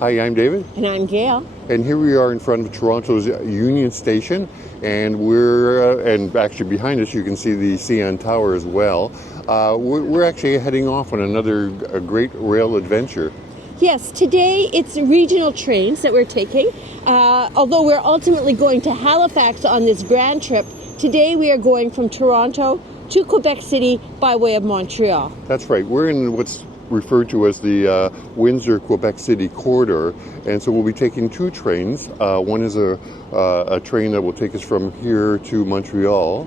Hi, I'm David. And I'm Gail. And here we are in front of Toronto's Union Station. And and actually behind us, you can see the CN Tower as well. We're actually heading off on another great rail adventure. Yes, today it's regional trains that we're taking. Although we're ultimately going to Halifax on this grand trip, today we are going from Toronto to Quebec City by way of Montreal. That's right. We're in what's referred to as the Windsor-Québec City Corridor, and so we'll be taking two trains. One is a train that will take us from here to Montreal.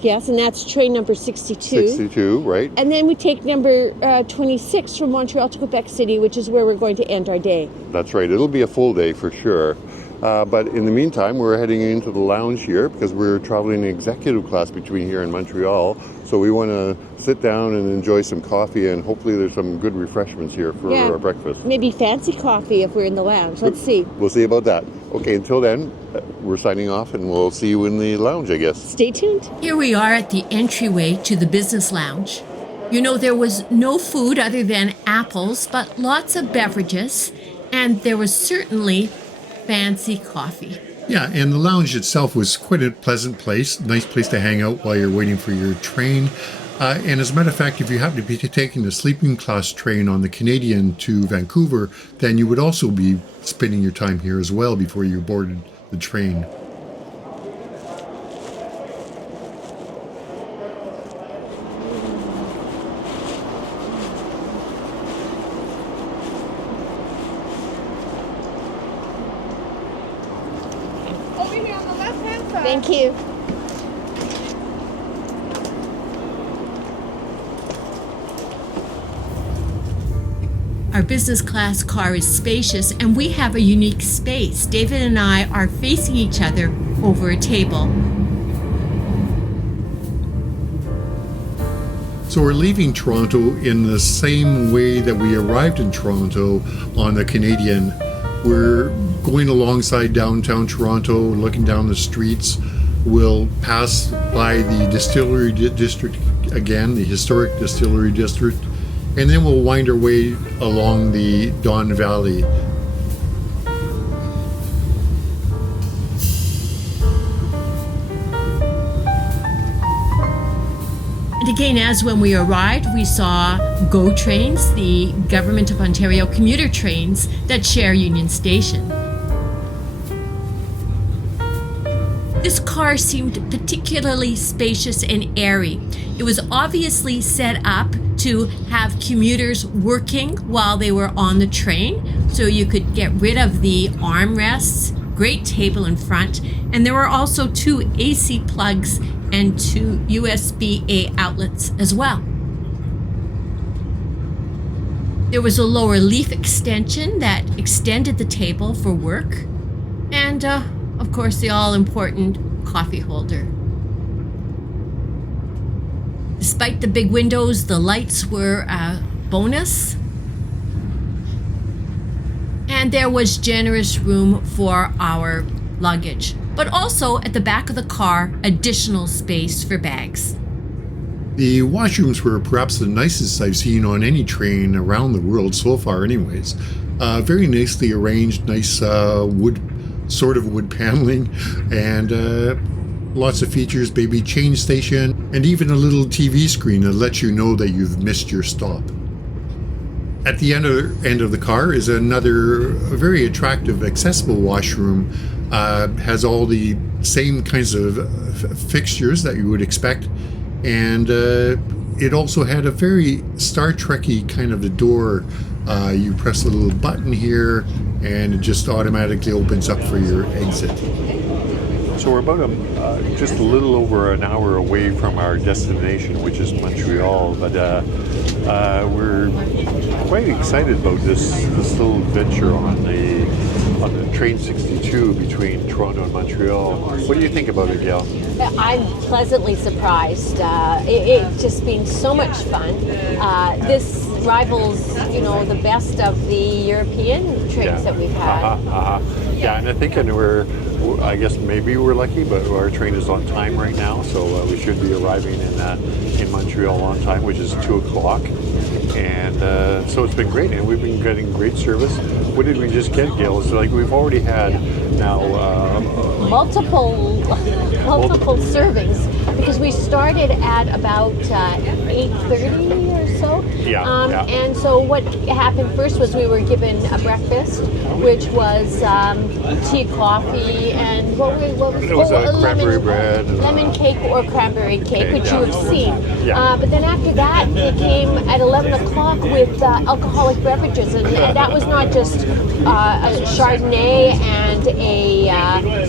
Yes, and that's train number 62. 62, right. And then we take number 26 from Montreal to Quebec City, which is where we're going to end our day. That's right. It'll be a full day for sure. But in the meantime, we're heading into the lounge here because we're traveling executive class between here and Montreal. So we want to sit down and enjoy some coffee, and hopefully there's some good refreshments here for our breakfast. Maybe fancy coffee if we're in the lounge. Let's see. We'll see about that. Okay, until then, we're signing off, and we'll see you in the lounge, I guess. Stay tuned. Here we are at the entryway to the business lounge. You know, there was no food other than apples, but lots of beverages, and there was certainly fancy coffee. Yeah, and the lounge itself was quite a pleasant place, nice place to hang out while you're waiting for your train. And as a matter of fact, if you happen to be taking the sleeping class train on the Canadian to Vancouver, then you would also be spending your time here as well before you boarded the train. Over here on the left-hand side. Thank you. Our business class car is spacious, and we have a unique space. David and I are facing each other over a table. So we're leaving Toronto in the same way that we arrived in Toronto on the Canadian. We're going alongside downtown Toronto, looking down the streets. We'll pass by the distillery district again, the historic distillery district, and then we'll wind our way along the Don Valley. And again, as when we arrived, we saw GO trains, the Government of Ontario commuter trains that share Union Station. This car seemed particularly spacious and airy. It was obviously set up to have commuters working while they were on the train, so you could get rid of the armrests, great table in front, and there were also two AC plugs and two USB-A outlets as well. There was a lower leaf extension that extended the table for work, and of course the all-important coffee holder. Despite the big windows, the lights were a bonus. And there was generous room for our luggage, but also at the back of the car, additional space for bags. The washrooms were perhaps the nicest I've seen on any train around the world so far anyways. Very nicely arranged, nice wood paneling, and lots of features, baby change station, and even a little TV screen that lets you know that you've missed your stop. At the end of the car is another very attractive, accessible washroom. Has all the same kinds of fixtures that you would expect, and it also had a very Star Trek-y kind of a door. You press a little button here, and it just automatically opens up for your exit. So we're about just a little over an hour away from our destination, which is Montreal, but we're quite excited about this little adventure on the train 62 between Toronto and Montreal. What do you think about it, Gail? I'm pleasantly surprised. It's just been so much fun. This rivals, the best of the European trains that we've had. Yeah, and I think I guess maybe we're lucky, but our train is on time right now, so we should be arriving in Montreal on time, which is 2:00. And so it's been great, and we've been getting great service. What did we just get, Gail? So we've already had now multiple servings, because we started at about 8:30 or so. And so what happened first was we were given a breakfast, which was tea, coffee, and what was it was cranberry bread, lemon cake or cranberry cake, which you have seen. Yeah. But then after that, they came at 11 o'clock with alcoholic beverages, and that was not just a Chardonnay and a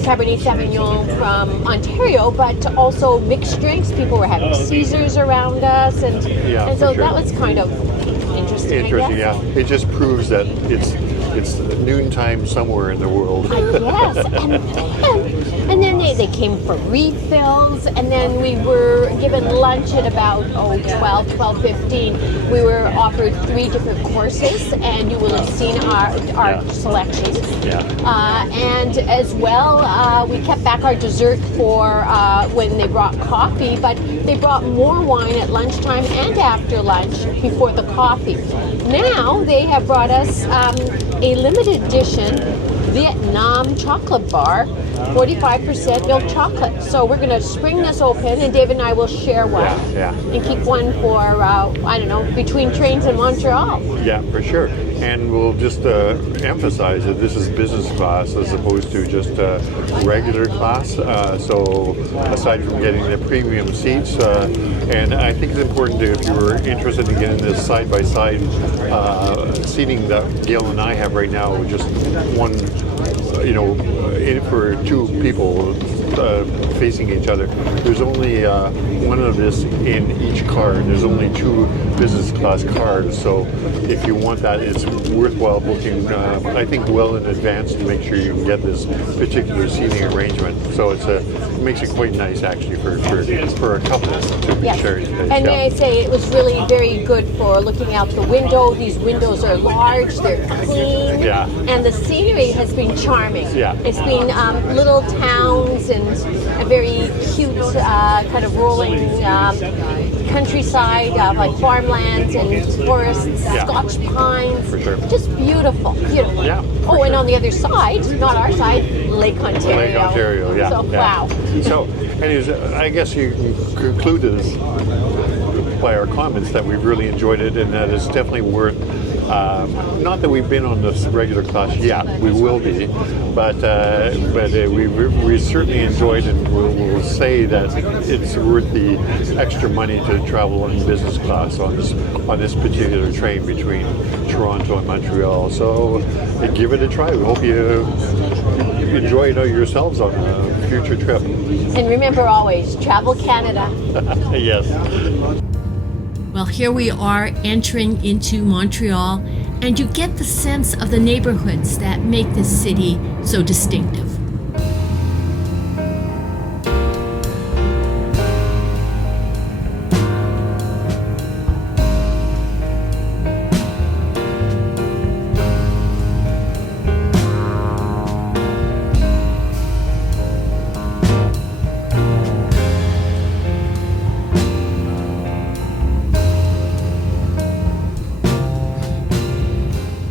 Cabernet Sauvignon from Ontario, but also mixed drinks. People were having Caesars around us, and so that was kind of interesting. Interesting, yeah. It just proves that it's noontime somewhere in the world. Yes, and then they came for refills, and then we were given lunch at about 12:15. We were offered 3 different courses, and you will have seen our selections. And as well, we kept back our dessert for when they brought coffee, but they brought more wine at lunchtime and after lunch before the coffee. Now they have brought us a limited edition Vietnam chocolate bar, 45% milk chocolate. So we're going to spring this open, and David and I will share one and keep one for, between trains in Montreal. Yeah, for sure. And we'll just emphasize that this is business class as opposed to just regular class. So aside from getting the premium seats, and I think it's important if you were interested in getting this side-by-side seating that Gail and I have right now, just one, in for 2 people facing each other. There's only one of this in each car, and there's only 2 business class cars. So if you want that, it's worthwhile booking, I think, well in advance to make sure you can get this particular seating arrangement. So it makes it quite nice, actually, for a couple to be sharing space. And may I say, it was really very good for looking out the window. These windows are large, they're clean, and the scenery has been charming. It's been little towns and a very cute kind of rolling countryside, like farmlands and forests, Scotch pines. For sure. Just beautiful. Yeah. And on the other side, not our side, Lake Ontario. Lake Ontario, yeah. So, wow. So, anyways, I guess you can conclude this by our comments that we've really enjoyed it, and that it's definitely worth. Not that we've been on this regular class yet, we will be, but we certainly enjoyed, and we'll say that it's worth the extra money to travel in business class on this particular train between Toronto and Montreal. So give it a try. We hope you enjoy it yourselves on a future trip. And remember always, travel Canada. Yes. Well, here we are entering into Montreal, and you get the sense of the neighborhoods that make this city so distinctive.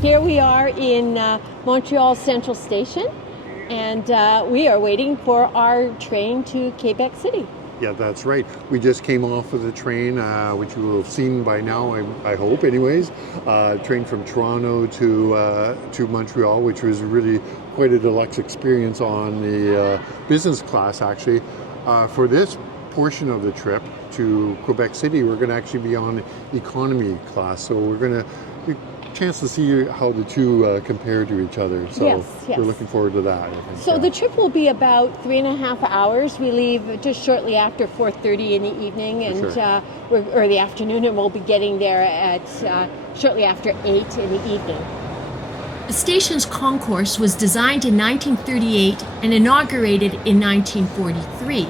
Here we are in Montreal Central Station, and we are waiting for our train to Quebec City. Yeah, that's right. We just came off of the train, which you will have seen by now, I hope anyways. Train from Toronto to Montreal, which was really quite a deluxe experience on the business class, actually. For this portion of the trip to Quebec City, we're going to actually be on economy class. So we're going to chance to see how the two compare to each other. So yes. We're looking forward to that, I think. So the trip will be about 3.5 hours. We leave just shortly after 4:30 in the evening and or the afternoon, and we'll be getting there at shortly after 8 in the evening. The station's concourse was designed in 1938 and inaugurated in 1943,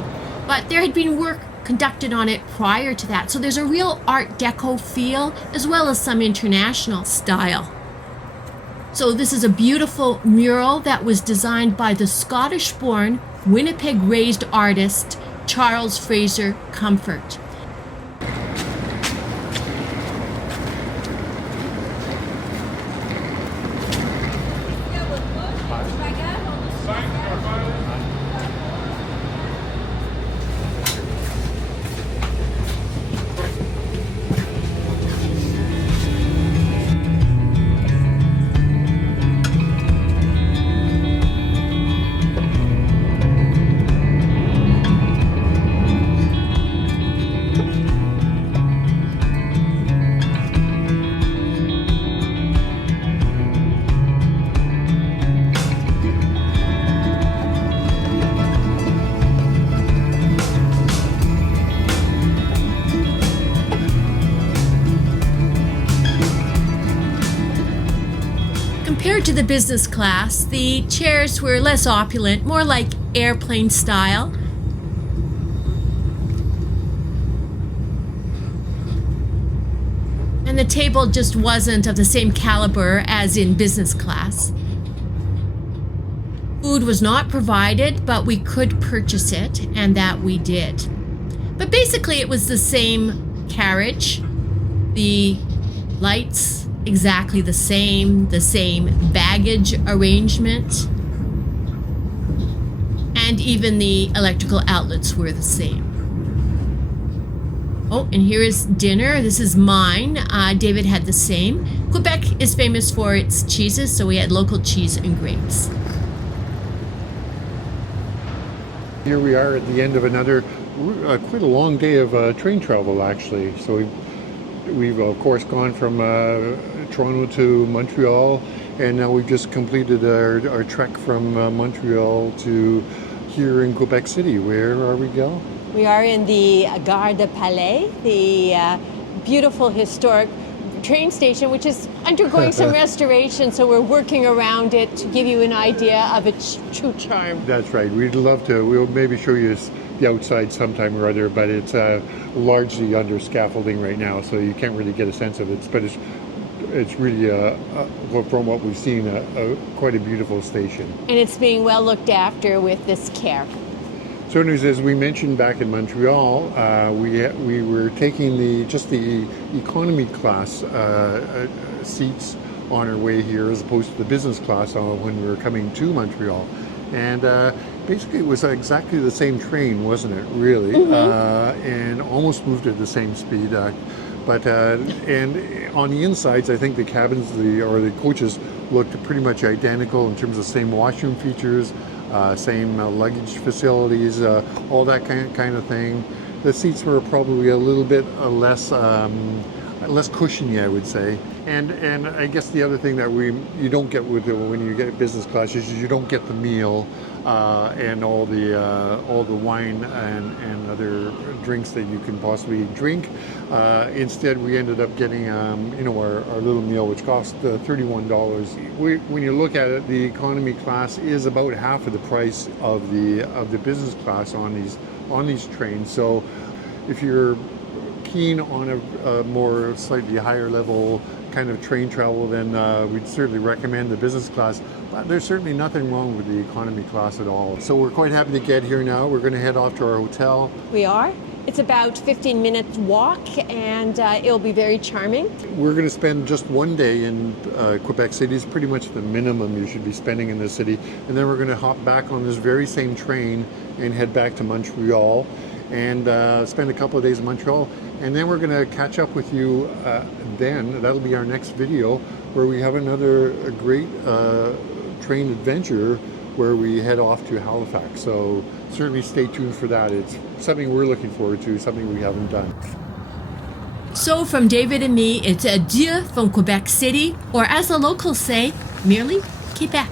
but there had been work conducted on it prior to that. So there's a real Art Deco feel as well as some international style. So this is a beautiful mural that was designed by the Scottish-born, Winnipeg-raised artist Charles Fraser Comfort. Compared to the business class, the chairs were less opulent, more like airplane style. And the table just wasn't of the same caliber as in business class. Food was not provided, but we could purchase it, and that we did. But basically it was the same carriage, the lights exactly the same baggage arrangement, and even the electrical outlets were the same. Oh, and here is dinner. This is mine. David had the same. Quebec is famous for its cheeses, so we had local cheese and grapes. Here we are at the end of another quite a long day of train travel, actually. So we've of course gone from Toronto to Montreal, and now we've just completed our trek from Montreal to here in Quebec City. Where are we, Gal? We are in the Gare de Palais, the beautiful historic train station, which is undergoing some restoration, so we're working around it to give you an idea of its true charm. That's right. We'd love to. We'll maybe show you the outside sometime or other, but it's largely under scaffolding right now, so you can't really get a sense of it. But it's really, from what we've seen, quite a beautiful station. And it's being well looked after with this care. So anyways, as we mentioned back in Montreal, we were taking the economy class seats on our way here, as opposed to the business class when we were coming to Montreal. And basically it was exactly the same train, wasn't it, really? Mm-hmm. And almost moved at the same speed. And on the insides, I think the cabins or the coaches looked pretty much identical in terms of same washroom features, same luggage facilities, all that kind of thing. The seats were probably a little bit less cushiony, I would say. And I guess the other thing that you don't get when you get business class is you don't get the meal and all the wine and other drinks that you can possibly drink. Instead, we ended up getting our little meal, which cost $31. When you look at it, the economy class is about half of the price of the business class on these trains. So if you're keen on a more slightly higher level kind of train travel, then we'd certainly recommend the business class. But there's certainly nothing wrong with the economy class at all. So we're quite happy to get here now. We're going to head off to our hotel. We are. It's about 15 minutes walk, and it'll be very charming. We're going to spend just one day in Quebec City. It's pretty much the minimum you should be spending in the city. And then we're going to hop back on this very same train and head back to Montreal and spend a couple of days in Montreal. And then we're going to catch up with you then. That'll be our next video, where we have another great train adventure where we head off to Halifax. So certainly stay tuned for that. It's something we're looking forward to, something we haven't done. So from David and me, it's adieu from Quebec City, or as the locals say, merely Quebec.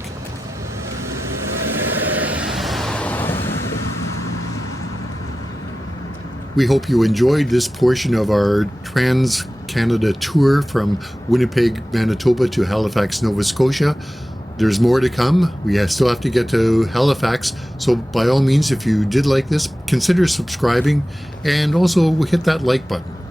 We hope you enjoyed this portion of our Trans-Canada tour from Winnipeg, Manitoba to Halifax, Nova Scotia. There's more to come. We still have to get to Halifax. So by all means, if you did like this, consider subscribing and also hit that like button.